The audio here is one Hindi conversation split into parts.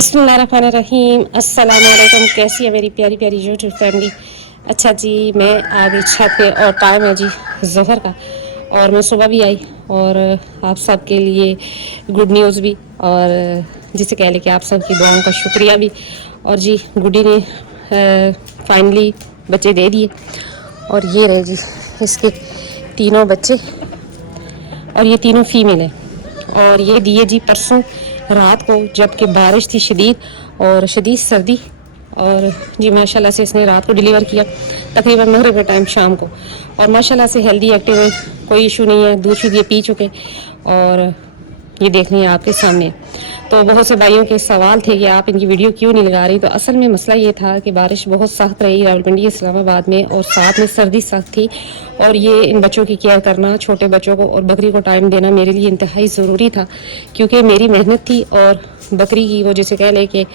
बिस्मिल्लाहिर्रहमानिर्रहीम। अस्सलाम वालेकुम। कैसी है मेरी प्यारी प्यारी यूट्यूब फैमिली। अच्छा जी, मैं आ गई छत पे और टाइम है जी ज़ोहर का, और मैं सुबह भी आई और आप सब के लिए गुड न्यूज़ भी, और जिसे कह लें कि आप सब की दुआओं का शुक्रिया भी। और जी गुड्डी ने फाइनली बच्चे दे दिए, और ये रहे जी इसके तीनों बच्चे, और ये तीनों फीमेल हैं। और ये दिए जी परसों रात को, जबकि बारिश थी शदीद और शदीद सर्दी, और जी माशाल्लाह से इसने रात को डिलीवर किया तकरीबन मगरिब के टाइम शाम को। और माशाल्लाह से हेल्दी एक्टिव है, कोई इशू नहीं है, दूध शुद्ध ये पी चुके। और ये देखनी है आपके सामने। तो बहुत से भाइयों के सवाल थे कि आप इनकी वीडियो क्यों नहीं लगा रही। तो असल में मसला ये था कि बारिश बहुत सख्त रही रावलपिंडी इस्लामाबाद में, और साथ में सर्दी सख्त थी, और ये इन बच्चों की केयर करना, छोटे बच्चों को और बकरी को टाइम देना मेरे लिए इंतहाई ज़रूरी था, क्योंकि मेरी मेहनत थी और बकरी की वो जिसे कह लें कि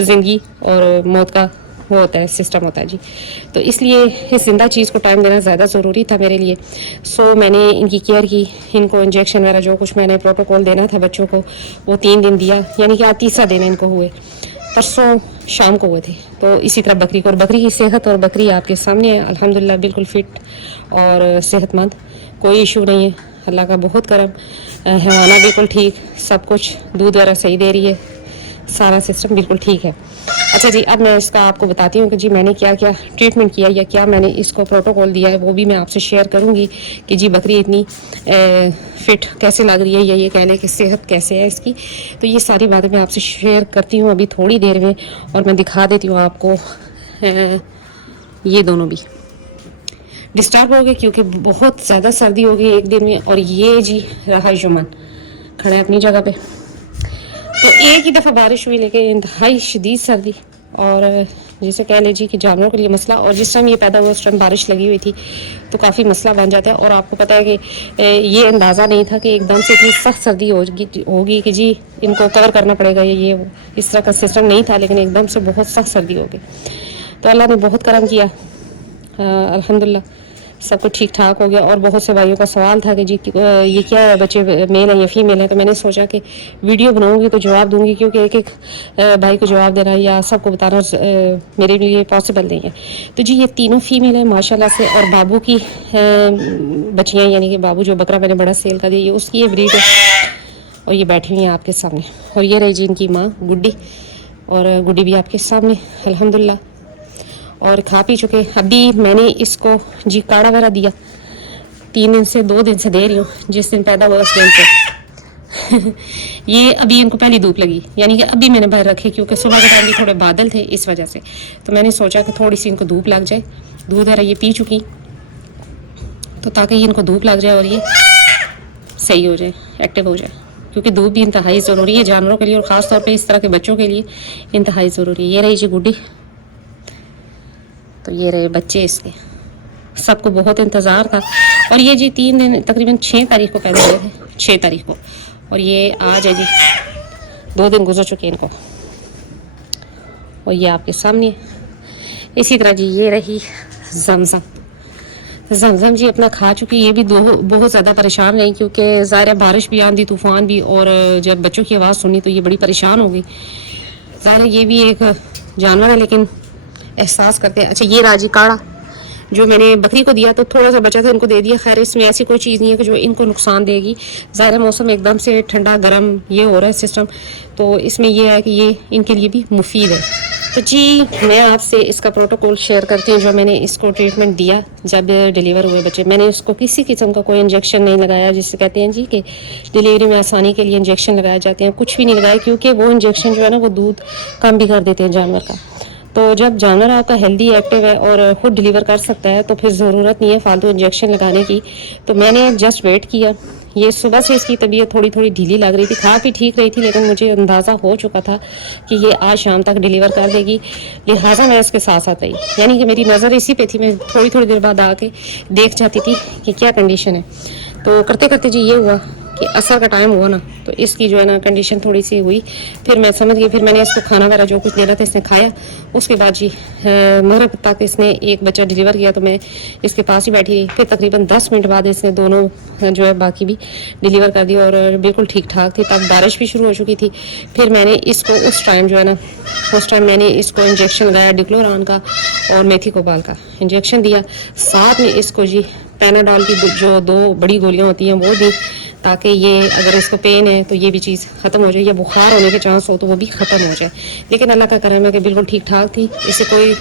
ज़िंदगी और मौत का वो होता है, सिस्टम होता है जी। तो इसलिए इस जिंदा चीज़ को टाइम देना ज़्यादा ज़रूरी था मेरे लिए। सो मैंने इनकी केयर की, इनको इंजेक्शन वगैरह जो कुछ मैंने प्रोटोकॉल देना था बच्चों को वो 3 दिन दिया, यानी कि आज तीसरा दिन इनको हुए, परसों शाम को हुए थे। तो इसी तरह बकरी को, और बकरी की सेहत और बकरी आपके सामने है अल्हम्दुलिल्लाह, बिल्कुल फिट और सेहतमंद, कोई इशू नहीं है, अल्लाह का बहुत करम। हैवाना बिल्कुल ठीक, सब कुछ दूध वगैरह सही दे रही है, सारा सिस्टम बिल्कुल ठीक है। अच्छा जी, अब मैं इसका आपको बताती हूँ कि जी मैंने क्या क्या ट्रीटमेंट किया या क्या मैंने इसको प्रोटोकॉल दिया है, वो भी मैं आपसे शेयर करूँगी कि जी बकरी इतनी फिट कैसे लग रही है, या ये कह लें कि सेहत कैसे है इसकी। तो ये सारी बातें मैं आपसे शेयर करती हूँ अभी थोड़ी देर में, और मैं दिखा देती हूँ आपको। ये दोनों भी डिस्टर्ब हो गए क्योंकि बहुत ज़्यादा सर्दी हो गई एक दिन में। और ये जी रहा युमन खड़ा है अपनी जगह पे। तो एक ही दफ़ा बारिश हुई, लेकिन इंतहाई शदीद सर्दी, और जिसे कह लीजिए कि जानवरों के लिए मसला। और जिस टाइम ये पैदा हुआ उस टाइम बारिश लगी हुई थी, तो काफ़ी मसला बन जाता है। और आपको पता है कि ये अंदाज़ा नहीं था कि एकदम से इतनी सख्त सर्दी होगी कि जी इनको कवर करना पड़ेगा, ये वो इस तरह का सिस्टम नहीं था, लेकिन एकदम से बहुत सख्त सर्दी हो गई। तो अल्लाह ने बहुत करम किया, अल्हम्दुलिल्लाह सब कुछ ठीक ठाक हो गया। और बहुत से भाइयों का सवाल था कि जी ये क्या है, बच्चे मेल हैं या फीमेल हैं। तो मैंने सोचा कि वीडियो बनाऊंगी तो जवाब दूंगी, क्योंकि एक एक भाई को जवाब देना या सबको बताना मेरे लिए पॉसिबल नहीं है। तो जी ये तीनों फीमेल हैं माशाल्लाह से। और बाबू की बच्चियाँ, यानी कि बाबू जो बकरा मैंने बड़ा सेल कर दिया, ये उसकी ये ब्रीड है, और ये बैठी हुई हैं आपके सामने। और ये रही जी इनकी माँ गुड्डी, और गुड्डी भी आपके सामने अल्हम्दुलिल्लाह, और खा पी चुके। अभी मैंने इसको जी काढ़ा वगैरह दिया, 2 दिन से दे रही हूँ, जिस दिन पैदा हुआ उस दिन से। ये अभी इनको पहली धूप लगी, यानी कि अभी मैंने बाहर रखे, क्योंकि सुबह के टाइम भी थोड़े बादल थे इस वजह से। तो मैंने सोचा कि थोड़ी सी इनको धूप लग जाए, दूध वगैरह ये पी चुकी, तो ताकि ये इनको धूप लग जाए और ये सही हो जाए, एक्टिव हो जाए, क्योंकि धूप भी इंतहाई ज़रूरी है जानवरों के लिए, और ख़ास तौर पे इस तरह के बच्चों के लिए इंतहाई ज़रूरी है। ये रही जी गुड्डी, तो ये रहे बच्चे इसके, सबको बहुत इंतज़ार था। और ये जी 3 दिन तकरीबन 6 तारीख को पैदा हुए थे, 6 तारीख को, और ये आज है जी 2 दिन गुजर चुके इनको, और ये आपके सामने। इसी तरह जी ये रही जमजम। जमजम जी अपना खा चुकी, ये भी बहुत ज़्यादा परेशान रही, क्योंकि ज़ाहिर बारिश भी, आंधी तूफ़ान भी, और जब बच्चों की आवाज़ सुनी तो ये बड़ी परेशान हो गई। ज़ाहिर ये भी एक जानवर है, लेकिन एहसास करते हैं। अच्छा, ये राजी काढ़ा जो मैंने बकरी को दिया, तो थोड़ा सा बचा था, इनको दे दिया। खैर इसमें ऐसी कोई चीज़ नहीं है कि जो इनको नुकसान देगी। ज़ाहिर मौसम एकदम से ठंडा गर्म ये हो रहा है सिस्टम, तो इसमें यह है कि ये इनके लिए भी मुफीद है। तो जी मैं आपसे इसका प्रोटोकॉल शेयर करती हूँ, जो मैंने इसको ट्रीटमेंट दिया जब डिलीवर हुए बच्चे। मैंने उसको किसी किस्म का कोई इंजेक्शन नहीं लगाया, जिससे कहते हैं जी कि डिलीवरी में आसानी के लिए इंजेक्शन लगाए जाते हैं, कुछ भी नहीं लगाया, क्योंकि वो इंजेक्शन जो है ना वो दूध कम भी कर देते हैं जानवर का। तो जब जानवर आपका हेल्दी एक्टिव है और खुद डिलीवर कर सकता है, तो फिर ज़रूरत नहीं है फालतू इंजेक्शन लगाने की। तो मैंने जस्ट वेट किया। ये सुबह से इसकी तबीयत थोड़ी थोड़ी ढीली लग रही थी, खा भी ठीक रही थी, लेकिन मुझे अंदाज़ा हो चुका था कि ये आज शाम तक डिलीवर कर देगी, लिहाजा मैं इसके साथ साथ रही। यानी कि मेरी नज़र इसी पे थी, मैं थोड़ी थोड़ी देर बाद आके देख जाती थी कि क्या कंडीशन है। तो करते करते जी ये हुआ कि असर का टाइम हुआ ना तो इसकी जो है ना कंडीशन थोड़ी सी हुई, फिर मैं समझ गई, फिर मैंने इसको खाना वगैरह जो कुछ देना था इसने खाया। उसके बाद जी मगरिब तक इसने एक बच्चा डिलीवर किया तो मैं इसके पास ही बैठी रही। फिर तकरीबन 10 मिनट बाद इसने दोनों जो है बाकी भी डिलीवर कर दिया और बिल्कुल ठीक ठाक थी। तब बारिश भी शुरू हो चुकी थी। फिर मैंने इसको उस टाइम जो है ना मैंने इसको इंजेक्शन लगाया डिक्लोरान का और मेथी कोबाल का इंजेक्शन दिया। साथ में इसको जी पैनाडॉल की जो 2 बड़ी गोलियां होती हैं वो दी, ताकि ये अगर इसको पेन है तो ये भी चीज़ ख़त्म हो जाए, या बुखार होने के चांस हो तो वो भी ख़त्म हो जाए। लेकिन अल्लाह का करम है कि बिल्कुल ठीक ठाक थी, इसे कोई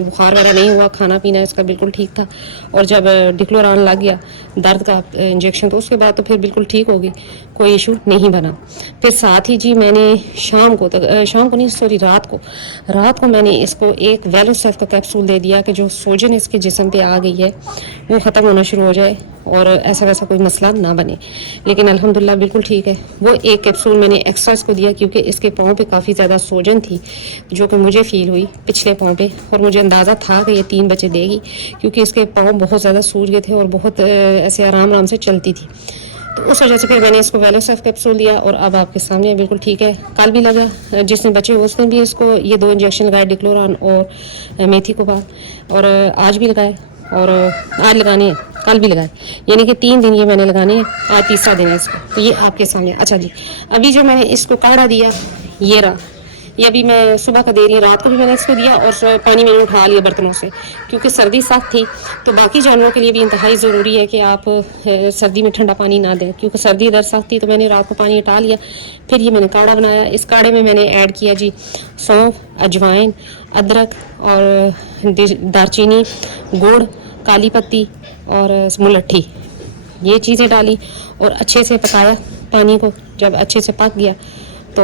बुखार वगैरह नहीं हुआ, खाना पीना इसका बिल्कुल ठीक था। और जब डिक्लोरान लग गया दर्द का इंजेक्शन तो उसके बाद तो फिर बिल्कुल ठीक हो गई, कोई इशू नहीं बना। फिर साथ ही जी मैंने शाम को नहीं सॉरी रात को मैंने इसको एक वेलोसेफ का कैप्सूल दे दिया कि जो सोजन इसके जिस्म पे आ गई है वो ख़त्म होना शुरू हो जाए और ऐसा वैसा कोई मसला ना बने। लेकिन अल्हम्दुलिल्लाह बिल्कुल ठीक है। वो एक कैप्सूल मैंने एक्स्ट्रा इसको दिया क्योंकि इसके पाँव पे काफ़ी ज़्यादा सोजन थी जो कि मुझे फ़ील हुई पिछले पाँव पे, और मुझे अंदाज़ा था कि ये 3 बच्चे देगी क्योंकि इसके पाँव बहुत ज़्यादा सूज गए थे और बहुत ऐसे आराम से चलती थी। तो उस वजह से फिर मैंने इसको वेलोसेफ कैप्सूल दिया और अब आपके सामने बिल्कुल ठीक है। कल भी लगा, जिसने बच्चे उसने भी इसको ये 2 इंजेक्शन लगाए डिक्लोरान और मेथी कोबाल, और आज भी लगाए और आज लगाने हैं, कल भी लगाए, यानी कि 3 दिन ये मैंने लगाने हैं, आज तीसरा दिन है इसको। तो ये आपके सामने। अच्छा जी, अभी जो मैंने इसको काढ़ा दिया ये रहा, ये अभी मैं सुबह का दे रही हूँ। रात को भी मैंने इसको दिया और पानी मैंने उठा लिया बर्तनों से क्योंकि सर्दी सख्त थी। तो बाकी जानवरों के लिए भी इंतहाई ज़रूरी है कि आप सर्दी में ठंडा पानी ना दें क्योंकि सर्दी इधर सख्त थी। तो मैंने रात को पानी हटा लिया। फिर ये मैंने काढ़ा बनाया। इस काढ़े में मैंने ऐड किया जी सौंफ, अजवाइन, अदरक और दारचीनी, गुड़, काली पत्ती और मुलट्ठी, ये चीज़ें डाली और अच्छे से पकाया पानी को। जब अच्छे से पक गया तो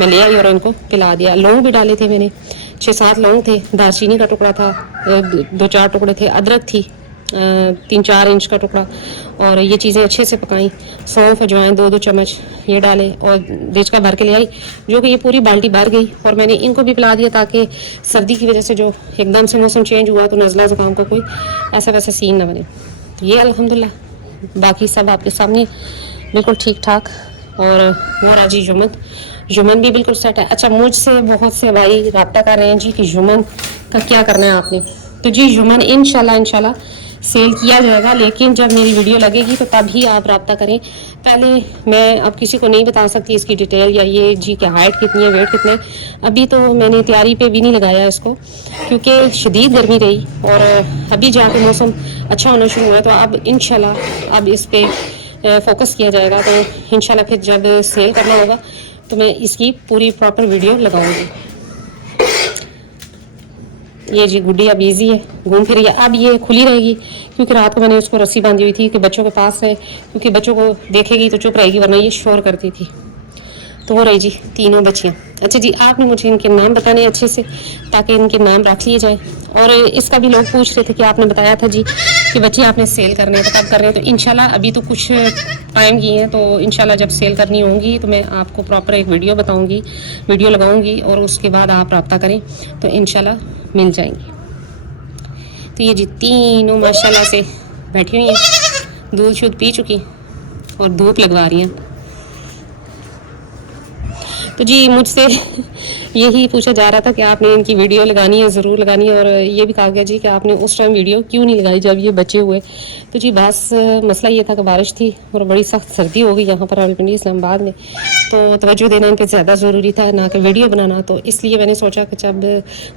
मैं ले आई और इनको पिला दिया। लौंग भी डाले थे मैंने, 6-7 लौंग थे, दालचीनी का टुकड़ा था, 2-4 टुकड़े थे, अदरक थी 3-4 इंच का टुकड़ा, और ये चीज़ें अच्छे से पकाई। सौंफ, अजवाइन 2-2 चम्मच ये डाले और देचका भर के ले आई, जो कि ये पूरी बाल्टी भर गई। और मैंने इनको भी पिला दिया ताकि सर्दी की वजह से जो एकदम से मौसम चेंज हुआ तो नज़ला ज़ुकाम को कोई ऐसा वैसा सीन ना बने। ये अल्हम्दुलिल्लाह बाकी सब आपके सामने बिल्कुल ठीक ठाक। और वो राजी जुमन भी बिल्कुल सेट है। अच्छा, मुझसे बहुत से भाई रब्ता कर रहे हैं जी कि जुमन का क्या करना है आपने। तो जी जुमन इंशाल्लाह सेल किया जाएगा, लेकिन जब मेरी वीडियो लगेगी तो तब ही आप रब्ता करें। पहले मैं अब किसी को नहीं बता सकती इसकी डिटेल या ये जी क्या हाइट कितनी है, वेट कितना है। अभी तो मैंने तैयारी पे भी नहीं लगाया इसको क्योंकि शदीद गर्मी रही और अभी जाके मौसम अच्छा होना शुरू हुआ। तो अब इंशाल्लाह अब इस पर फोकस किया जाएगा। तो इंशाल्लाह फिर जब सेल करना होगा तो मैं इसकी पूरी प्रॉपर वीडियो लगाऊंगी। ये जी गुड्डी अब इजी है, घूम फिर गया। अब ये खुली रहेगी क्योंकि रात को मैंने उसको रस्सी बांधी हुई थी कि बच्चों के पास है, क्योंकि बच्चों को देखेगी तो चुप रहेगी वरना ये शोर करती थी। तो वो रही जी 3 बच्चियाँ। अच्छा जी, आपने मुझे इनके नाम बताने अच्छे से ताकि इनके नाम रख लिए जाए। और इसका भी लोग पूछ रहे थे कि आपने बताया था जी कि बच्चे आपने सेल करने हैं तो कब कर रहे हैं। तो इंशाल्लाह अभी तो कुछ टाइम की है, तो इंशाल्लाह जब सेल करनी होंगी तो मैं आपको प्रॉपर एक वीडियो लगाऊंगी और उसके बाद आप रब्ता करें तो इंशाल्लाह मिल जाएंगी। तो ये जी 3 माशाल्लाह से बैठी हुई हैं, दूध शुद्ध पी चुकी और धूप लगवा रही हैं। तो जी मुझसे यही पूछा जा रहा था कि आपने इनकी वीडियो लगानी है, ज़रूर लगानी है। और ये भी कहा गया जी कि आपने उस टाइम वीडियो क्यों नहीं लगाई जब ये बच्चे हुए। तो जी बस मसला ये था कि बारिश थी और बड़ी सख्त सर्दी हो गई यहाँ पर रावलपिंडी इस्लामाबाद में, तो तवज्जो देना इन पर ज़्यादा ज़रूरी था ना कि वीडियो बनाना। तो इसलिए मैंने सोचा कि जब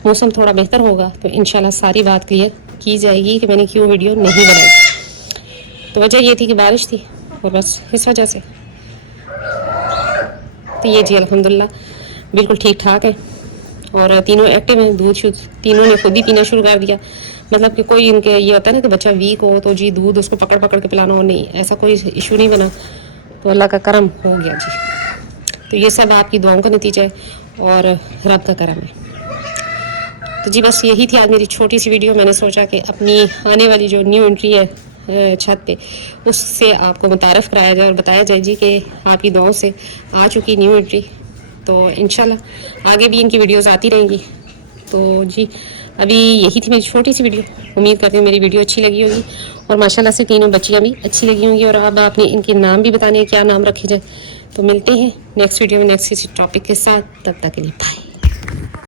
मौसम थोड़ा बेहतर होगा तो इंशाल्लाह सारी बात क्लियर की जाएगी कि मैंने क्यों वीडियो नहीं बनाई। तो वजह ये थी कि बारिश थी और बस इस वजह से। तो ये जी अल्हम्दुलिल्लाह बिल्कुल ठीक ठाक है और तीनों एक्टिव हैं। दूध शुद्ध तीनों ने खुद ही पीना शुरू कर दिया। मतलब कि कोई इनके ये होता है ना कि बच्चा वीक हो तो जी दूध उसको पकड़ पकड़ के पिलाना हो, नहीं ऐसा कोई इशू नहीं बना। तो अल्लाह का करम हो गया जी। तो ये सब आपकी दुआओं का नतीजा है और रब का करम है। तो जी बस यही थी आज मेरी छोटी सी वीडियो। मैंने सोचा कि अपनी आने वाली जो न्यू एंट्री है छत पे उससे आपको मुतारफ़ कराया जाए और बताया जाए जी कि आपकी दुआओं से आ चुकी न्यू एंट्री। तो इंशाल्लाह आगे भी इनकी वीडियोस आती रहेंगी। तो जी अभी यही थी मेरी छोटी सी वीडियो। उम्मीद करती हूँ मेरी वीडियो अच्छी लगी होगी और माशाल्लाह से तीनों बच्चियाँ भी अच्छी लगी होंगी। और अब आपने इनके नाम भी बताने हैं, क्या नाम रखे जाए। तो मिलते हैं नेक्स्ट वीडियो में नेक्स्ट किसी टॉपिक के साथ, तब तक के लिए बाय।